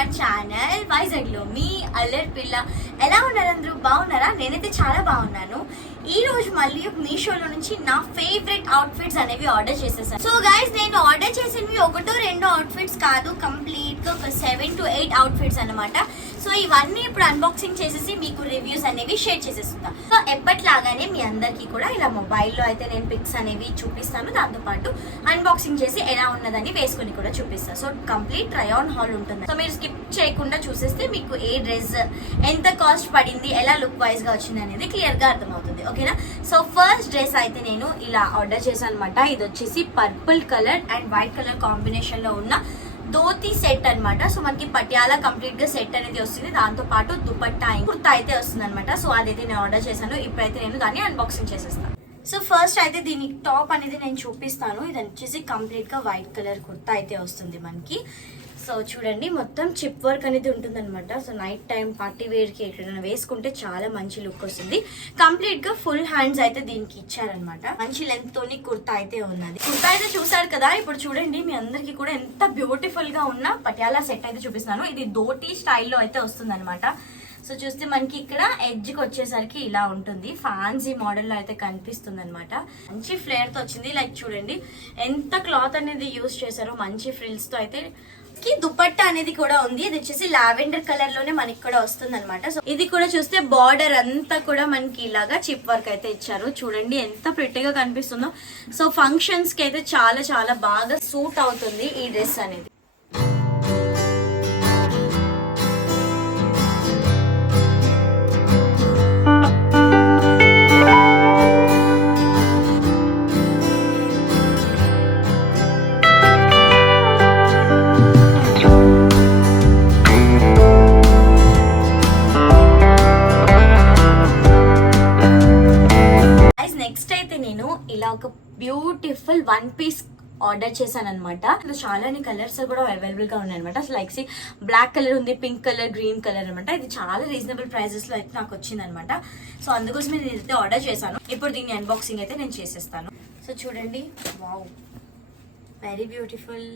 Our channel Vizag లో మీ అల్లరి పిల్ల. ఎలా ఉన్నారు అందరూ? బాగున్నారా? నేనైతే చాలా బాగున్నాను. ఈ రోజు మళ్ళీ మీషోలో నుంచి నా ఫేవరెట్ అవుట్ఫిట్స్ అనేవి ఆర్డర్ చేసేసాను. సో గైస్, నేను ఆర్డర్ చేసినవి ఒకటో రెండో అవుట్ఫిట్స్ కాదు, కంప్లీట్ గా ఒక 7 to 8 అవుట్ఫిట్స్ అన్నమాట. సో ఇవన్నీ ఇప్పుడు అన్బాక్సింగ్ చేసేసి మీకు రివ్యూస్ అనేవి షేర్ చేసేస్తున్నా. సో ఎప్పటిలాగానే మీ అందరికీ కూడా ఇలా మొబైల్లో అయితే నేను పిక్స్ అనేవి చూపిస్తాను, దాంతోపాటు అన్బాక్సింగ్ చేసి ఎలా ఉన్నదని వేసుకుని కూడా చూపిస్తాను. So complete try on hall ఉంటుంది. సో మీరు స్కిప్ చేయకుండా చూసేస్తే మీకు ఏ డ్రెస్ ఎంత కాస్ట్ పడింది, ఎలా లుక్ వైజ్ గా వచ్చింది అనేది క్లియర్ గా అర్థమవుతుంది. ఓకేనా? సో ఫస్ట్ డ్రెస్ అయితే నేను ఇలా ఆర్డర్ చేశాను అనమాట. ఇది వచ్చేసి purple colour and white colour combination లో ఉన్న ధోతి సెట్ అనమాట. సో మనకి పటియాలా కంప్లీట్ గా సెట్ అనేది వస్తుంది, దాంతో పాటు దుపట్టా కుర్తా అయితే వస్తుంది అనమాట. సో అదైతే నేను ఆర్డర్ చేశాను. ఇప్పుడైతే నేను దాన్ని అన్బాక్సింగ్ చేసేస్తాను. సో ఫస్ట్ అయితే దీని టాప్ అనేది నేను చూపిస్తాను. ఇది వచ్చేసి కంప్లీట్ గా వైట్ కలర్ కుర్తా అయితే వస్తుంది మనకి. సో చూడండి, మొత్తం చిప్ వర్క్ అనేది ఉంటుంది అనమాట. So night time party wear కి ఎక్కడైనా వేసుకుంటే చాలా మంచి లుక్ వస్తుంది. కంప్లీట్ గా ఫుల్ హ్యాండ్స్ అయితే దీనికి ఇచ్చారనమాట. మంచి లెంత్ తోని కుర్తా అయితే ఉన్నది. కుర్తా అయితే చూసారు కదా. ఇప్పుడు చూడండి, మీ అందరికి కూడా ఎంత బ్యూటిఫుల్ గా ఉన్న పటియాలా సెట్ అయితే చూపిస్తున్నాను. ఇది ధోతి స్టైల్లో అయితే వస్తుంది అనమాట. సో చూస్తే మనకి ఇక్కడ ఎడ్జ్ కి వచ్చేసరికి ఇలా ఉంటుంది. ఫ్యాన్సీ మోడల్ లో అయితే కనిపిస్తుంది అనమాట. మంచి ఫ్లేర్ తో వచ్చింది. లైక్ చూడండి ఎంత క్లాత్ అనేది యూజ్ చేశారో, మంచి ఫ్రిల్స్ తో అయితే. దుపట్టా అనేది కూడా ఉంది. ఇది వచ్చేసి లావెండర్ కలర్ లోనే మనకి కూడా వస్తుంది అనమాట. సో ఇది కూడా చూస్తే బార్డర్ అంతా కూడా మనకి ఇలాగా చిప్ వర్క్ అయితే ఇచ్చారు. చూడండి ఎంత ప్రిట్టిగా కనిపిస్తుందో. సో ఫంక్షన్స్ కి అయితే చాలా చాలా బాగా సూట్ అవుతుంది ఈ డ్రెస్ అనేది. నెక్స్ట్ అయితే నేను ఇలా ఒక బ్యూటిఫుల్ 1 పీస్ ఆర్డర్ చేశాను అనమాట. చాలానే కలర్స్ కూడా అవైలబుల్ గా ఉన్నాయి అనమాట. లైక్ బ్లాక్ కలర్ ఉంది, పింక్ కలర్, గ్రీన్ కలర్ అనమాట. ఇది చాలా రీజనబుల్ ప్రైజెస్ లో అయితే నాకు వచ్చింది అనమాట. సో అందుకోసం నేను ఇదైతే ఆర్డర్ చేశాను. ఇప్పుడు దీన్ని అన్బాక్సింగ్ అయితే నేను చేసేస్తాను. సో చూడండి, వావ్, వెరీ బ్యూటిఫుల్.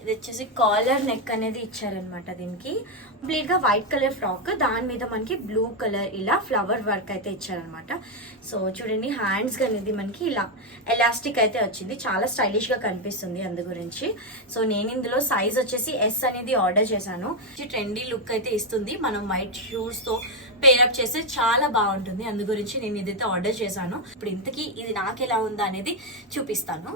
ఇది వచ్చేసి కాలర్ నెక్ అనేది ఇచ్చారనమాట. దీనికి కంప్లీట్ గా వైట్ కలర్ ఫ్రాక్, దాని మీద మనకి బ్లూ కలర్ ఇలా ఫ్లవర్ వర్క్ అయితే ఇచ్చారనమాట. సో చూడండి, హ్యాండ్స్ అనేది మనకి ఇలా ఎలాస్టిక్ అయితే వచ్చింది. చాలా స్టైలిష్ గా కనిపిస్తుంది అందు గురించి. సో నేను ఇందులో సైజ్ వచ్చేసి S అనేది ఆర్డర్ చేశాను. ట్రెండీ లుక్ అయితే ఇస్తుంది. మనం వైట్ షూస్ తో పేరప్ చేస్తే చాలా బాగుంటుంది. అందు గురించి నేను ఇదైతే ఆర్డర్ చేశాను. ఇప్పుడు ఇంతకీ ఇది నాకు ఎలా ఉందా అనేది చూపిస్తాను.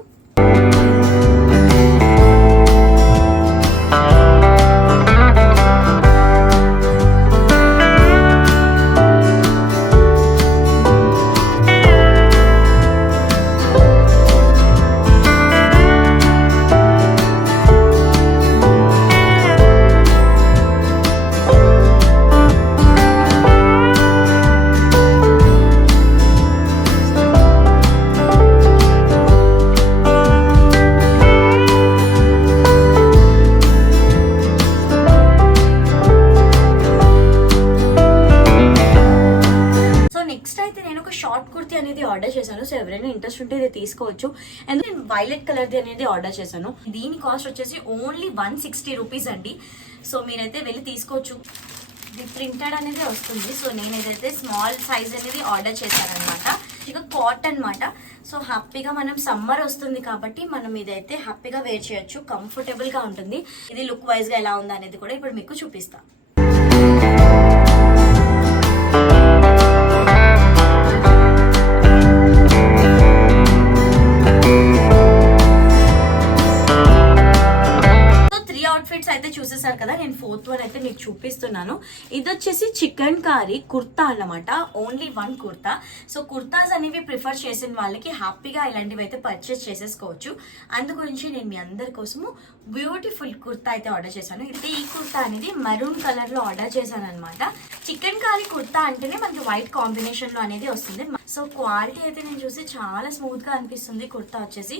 షార్ట్ కుర్తీ అనేది ఆర్డర్ చేశాను. సో ఎవరైనా ఇంట్రెస్ట్ ఉంటే ఇది తీసుకోవచ్చు. అండ్ నేను వైలెట్ కలర్ది అనేది ఆర్డర్ చేశాను. దీని కాస్ట్ వచ్చేసి ఓన్లీ 160 రూపీస్ అండి. సో మీరైతే వెళ్ళి తీసుకోవచ్చు. ఇది ప్రింటెడ్ అనేది వస్తుంది. సో నేను ఏదైతే స్మాల్ సైజ్ అనేది ఆర్డర్ చేశాను అనమాట. ఇక కాటన్ అనమాట. సో హ్యాపీగా మనం సమ్మర్ వస్తుంది కాబట్టి మనం ఇదైతే హ్యాపీగా వేర్ చేయొచ్చు. కంఫర్టబుల్ గా ఉంటుంది. ఇది లుక్ వైజ్ గా ఎలా ఉంది అనేది కూడా ఇప్పుడు మీకు చూపిస్తాను. అయితే చూసేసారు కదా. నేను 4th వన్ అయితే మీకు చూపిస్తున్నాను. ఇది వచ్చేసి చికెన్ కర్రీ కుర్తా అన్నమాట. ఓన్లీ 1 కుర్తా. సో కుర్తాస్ అనేవి ప్రిఫర్ చేసిన వాళ్ళకి హ్యాపీగా ఇలాంటివి అయితే పర్చేస్ చేసేసుకోవచ్చు. అందు గురించి నేను మీ అందరి కోసము బ్యూటిఫుల్ కుర్తా అయితే ఆర్డర్ చేశాను. ఈ కుర్తా అనేది మెరూన్ కలర్ లో ఆర్డర్ చేశాను అనమాట. చికెన్ కర్రీ కుర్తా అంటేనే మనకి వైట్ కాంబినేషన్ లో అనేది వస్తుంది. సో క్వాలిటీ అయితే నేను చూసి చాలా స్మూత్ గా అనిపిస్తుంది కుర్తా వచ్చేసి.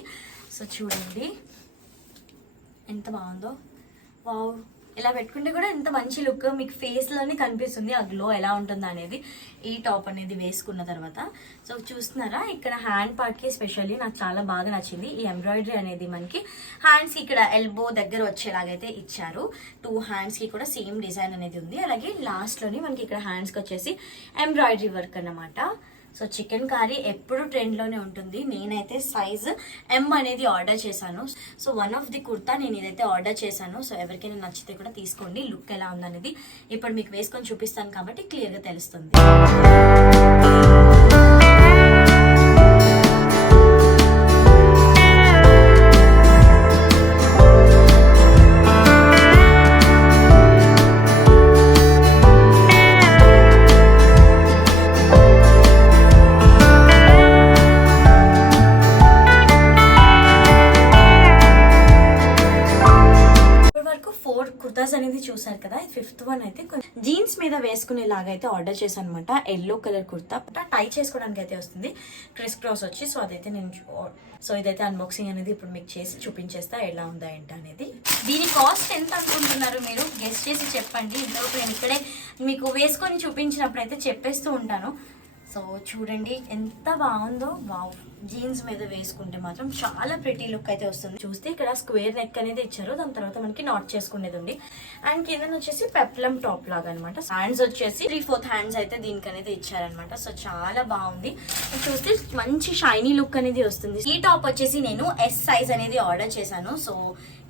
సో చూడండి ఎంత బాగుందో. వావ్, ఇలా పెట్టుకుంటే కూడా ఎంత మంచి లుక్ మీకు ఫేస్ లోనే కనిపిస్తుంది, ఆ గ్లో ఎలా ఉంటుంది అనేది ఈ టాప్ అనేది వేసుకున్న తర్వాత. సో చూస్తున్నారా ఇక్కడ హ్యాండ్ పార్ట్ కి స్పెషల్లీ నాకు చాలా బాగా నచ్చింది. ఈ ఎంబ్రాయిడరీ అనేది మనకి హ్యాండ్స్ కి ఇక్కడ ఎల్బో దగ్గర వచ్చేలాగైతే ఇచ్చారు. 2 హ్యాండ్స్ కి కూడా సేమ్ డిజైన్ అనేది ఉంది. అలాగే లాస్ట్ లోని మనకి ఇక్కడ హ్యాండ్స్ కి వచ్చేసి ఎంబ్రాయిడరీ వర్క్ అన్నమాట. సో చికెన్ కర్రీ ఎప్పుడు ట్రెండ్లోనే ఉంటుంది. నేనైతే సైజ్ M అనేది ఆర్డర్ చేశాను. So one of the kurta నేను ఇదైతే ఆర్డర్ చేశాను. సో ఎవరికైనా నచ్చితే కూడా తీసుకోండి. లుక్ ఎలా ఉందనేది ఇప్పుడు మీకు వేసుకొని చూపిస్తాను కాబట్టి క్లియర్గా తెలుస్తుంది. కుర్తాస్ అనేది చూసారు కదా, 5th వన్ అయితే జీన్స్ మీద వేసుకునేలాగా అయితే ఆర్డర్ చేశాను అనమాట. ఎల్లో కలర్ కుర్తా టై చేసుకోవడానికి అయితే వస్తుంది, క్రిస్ క్రాస్ వచ్చి. సో అదైతే నేను ఇదైతే అన్బాక్సింగ్ అనేది ఇప్పుడు మీకు చేసి చూపించేస్తా ఎలా ఉందా ఏంటి అనేది. దీని కాస్ట్ ఎంత అనుకుంటున్నారు మీరు గెస్ట్ చేసి చెప్పండి. ఇంతవరకు నేను ఇక్కడే మీకు వేసుకొని చూపించినప్పుడు అయితే చెప్పేస్తూ ఉంటాను. సో చూడండి ఎంత బాగుందో. వావ్, జీన్స్ మీద వేసుకుంటే మాత్రం చాలా ప్రిటీ లుక్ అయితే వస్తుంది. చూస్తే ఇక్కడ స్క్వేర్ నెక్ అనేది ఇచ్చారు, దాని తర్వాత మనకి నాట్ చేసుకునేది ఉంది. అండ్ కింద వచ్చేసి పెప్లం టాప్ లాగా అనమాట. హ్యాండ్స్ వచ్చేసి 3/4 హ్యాండ్స్ అయితే దీనికి అనేది ఇచ్చారనమాట. సో చాలా బాగుంది. చూస్తే మంచి షైనీ లుక్ అనేది వస్తుంది. ఈ టాప్ వచ్చేసి నేను S సైజ్ అనేది ఆర్డర్ చేశాను. సో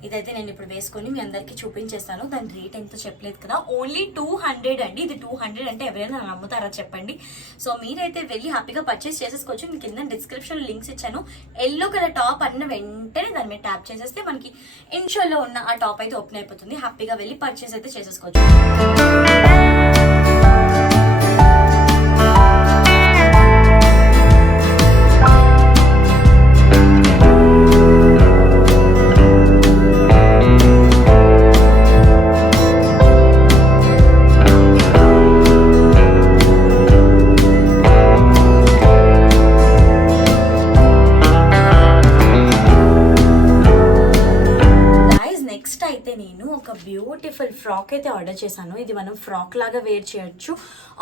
ఇదైతే నేను ఇప్పుడు వేసుకొని మీ అందరికి చూపించేస్తాను. దాని రేట్ ఎంతో చెప్పలేదు కదా, ఓన్లీ 200 అండి. ఇది 200 అంటే ఎవరైనా నమ్ముతారా చెప్పండి. సో మీరైతే వెళ్ళి హ్యాపీగా పర్చేస్ చేసేసుకోవచ్చు. నేను కింద డిస్క్రిప్షన్ లింక్స్ ఇచ్చాను. ఎల్లో కలర్ టాప్ అన్న వెంటనే దాని మీద ట్యాప్ చేసేస్తే మనకి ఇన్షోలో ఉన్న ఆ టాప్ అయితే ఓపెన్ అయిపోతుంది. హ్యాపీగా వెళ్ళి పర్చేస్ అయితే చేసేసుకోవచ్చు. బ్యూటిఫుల్ ఫ్రాక్ అయితే ఆర్డర్ చేశాను. ఇది మనం ఫ్రాక్ లాగా వేర్ చేయొచ్చు,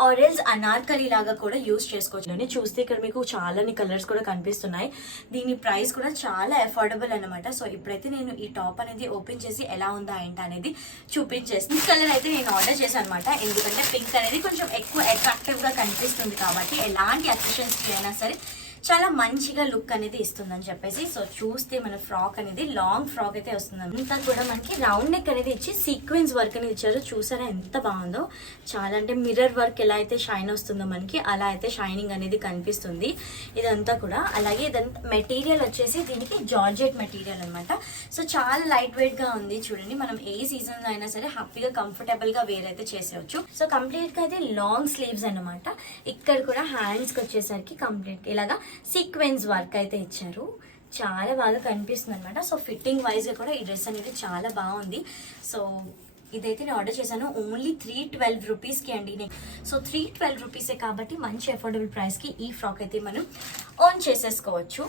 ఆరెల్స్ అనార్కలి లాగా కూడా యూజ్ చేసుకోవచ్చు. చూస్తే ఇక్కడ మీకు చాలా కలర్స్ కూడా కనిపిస్తున్నాయి. దీని ప్రైస్ కూడా చాలా అఫోర్డబుల్ అనమాట. సో ఇప్పుడైతే నేను ఈ టాప్ అనేది ఓపెన్ చేసి ఎలా ఉందా ఏంటి అనేది చూపించేస్తాను. ఈ కలర్ అయితే నేను ఆర్డర్ చేశాను అనమాట. ఎందుకంటే పింక్ అనేది కొంచెం ఎక్కువ అట్రాక్టివ్ గా కనిపిస్తుంది కాబట్టి ఎలాంటి అకేషన్స్ కి అయినా సరే చాలా మంచిగా లుక్ అనేది ఇస్తుందని చెప్పేసి. సో చూస్తే మన ఫ్రాక్ అనేది లాంగ్ ఫ్రాక్ అయితే వస్తుంది. అంతా కూడా మనకి రౌండ్ నెక్ అనేది ఇచ్చి సీక్వెన్స్ వర్క్ అనేది ఇచ్చారు. చూసారా ఎంత బాగుందో. చాలా అంటే మిర్రర్ వర్క్ ఎలా అయితే షైన్ వస్తుందో మనకి అలా అయితే షైనింగ్ అనేది కనిపిస్తుంది ఇదంతా కూడా. అలాగే ఇదంతా మెటీరియల్ వచ్చేసి దీనికి జార్జెట్ మెటీరియల్ అనమాట. సో చాలా లైట్ వెయిట్ గా ఉంది. చూడండి, మనం ఏ సీజన్ లో అయినా సరే హ్యాపీగా కంఫర్టబుల్ గా వేర్ అయితే చేసేవచ్చు. సో కంప్లీట్ గా అయితే లాంగ్ స్లీవ్స్ అనమాట. ఇక్కడ కూడా హ్యాండ్స్ కి వచ్చేసరికి కంప్లీట్ ఇలాగా సీక్వెన్స్ వర్క్ అయితే ఇచ్చారు. చాలా బాగా కనిపిస్తుంది అనమాట. సో ఫిట్టింగ్ వైజ్ కూడా ఈ డ్రెస్ అనేది చాలా బాగుంది. సో ఇదైతే నేను ఆర్డర్ చేశాను ఓన్లీ 312 రూపీస్కి అండి. సో 312 రూపీసే కాబట్టి మంచి అఫోర్డబుల్ ప్రైస్కి ఈ ఫ్రాక్ అయితే మనం ఓన్ చేసేసుకోవచ్చు.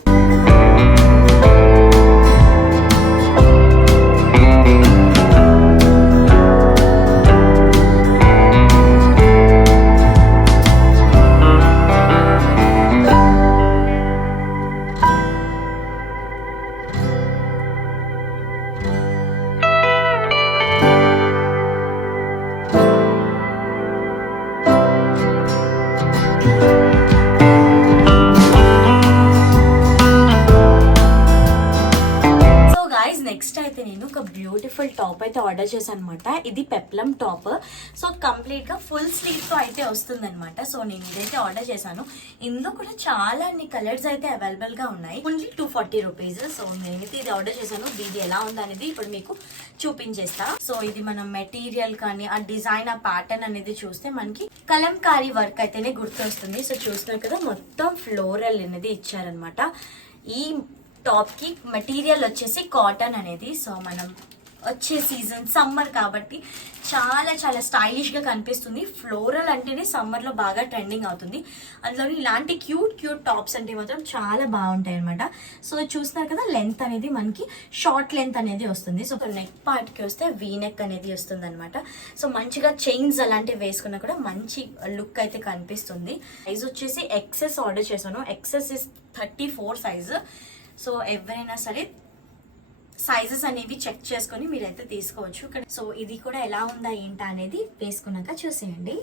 నెక్స్ట్ అయితే నేను ఒక బ్యూటిఫుల్ టాప్ అయితే ఆర్డర్ చేశాను అనమాట. ఇది పెప్లం టాప్. సో కంప్లీట్ గా ఫుల్ స్లీవ్ తో అయితే వస్తుంది అనమాట. సో నేను ఇదైతే ఆర్డర్ చేశాను. ఇందులో కూడా చాలా అన్ని కలర్స్ అయితే అవైలబుల్ గా ఉన్నాయి. Only 240 rupees. సో నేనైతే ఇది ఆర్డర్ చేశాను. ఇది ఎలా ఉందనేది ఇప్పుడు మీకు చూపించేస్తా. సో ఇది మనం మెటీరియల్ కానీ ఆ డిజైన్ ఆ ప్యాటర్న్ అనేది చూస్తే మనకి కలంకారీ వర్క్ అయితేనే గుర్తొస్తుంది. సో చూస్తున్నారు కదా, మొత్తం ఫ్లోరల్ అనేది ఇచ్చారనమాట. ఈ టాప్ కి మెటీరియల్ వచ్చేసి కాటన్ అనేది. సో మనం వచ్చే సీజన్ సమ్మర్ కాబట్టి చాలా చాలా స్టైలిష్గా కనిపిస్తుంది. ఫ్లోరల్ అంటేనే సమ్మర్లో బాగా ట్రెండింగ్ అవుతుంది. అందులో ఇలాంటి క్యూట్ క్యూట్ టాప్స్ అంటే మాత్రం చాలా బాగుంటాయి అనమాట. సో చూస్తున్నారు కదా, లెంత్ అనేది మనకి షార్ట్ లెంత్ అనేది వస్తుంది. సో నెక్ పార్ట్కి వస్తే వీ నెక్ అనేది వస్తుంది అనమాట. సో మంచిగా చైన్స్ అలాంటివి వేసుకున్నా కూడా మంచి లుక్ అయితే కనిపిస్తుంది. సైజ్ వచ్చేసి ఎక్సెస్ ఆర్డర్ చేశాను. Excess is 34 size. సో ఎవరైనా సరే సైజెస్ అనేవి చెక్ చేసుకొని మీరైతే తీసుకోవచ్చు. సో ఇది కూడా ఎలా ఉందా ఏంటా అనేది వేసుకున్నాక చూసేయండి.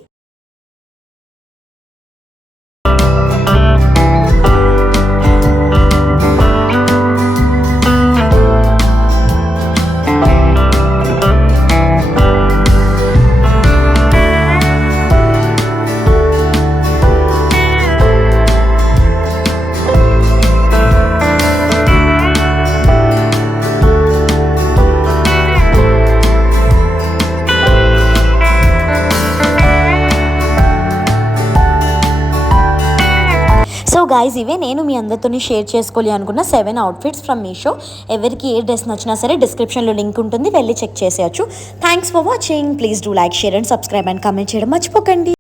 సో గైస్, ఇవే నేను మీ అందరితో షేర్ చేసుకోవాలి అనుకున్న 7 అవుట్ఫిట్స్ ఫ్రమ్ మీషో. ఎవరికి ఏ డ్రెస్ నచ్చినా సరే డిస్క్రిప్షన్లో లింక్ ఉంటుంది, వెళ్ళి చెక్ చేసేయచ్చు. Thanks for watching. Please do like, share and subscribe and comment చేయడం మర్చిపోకండి.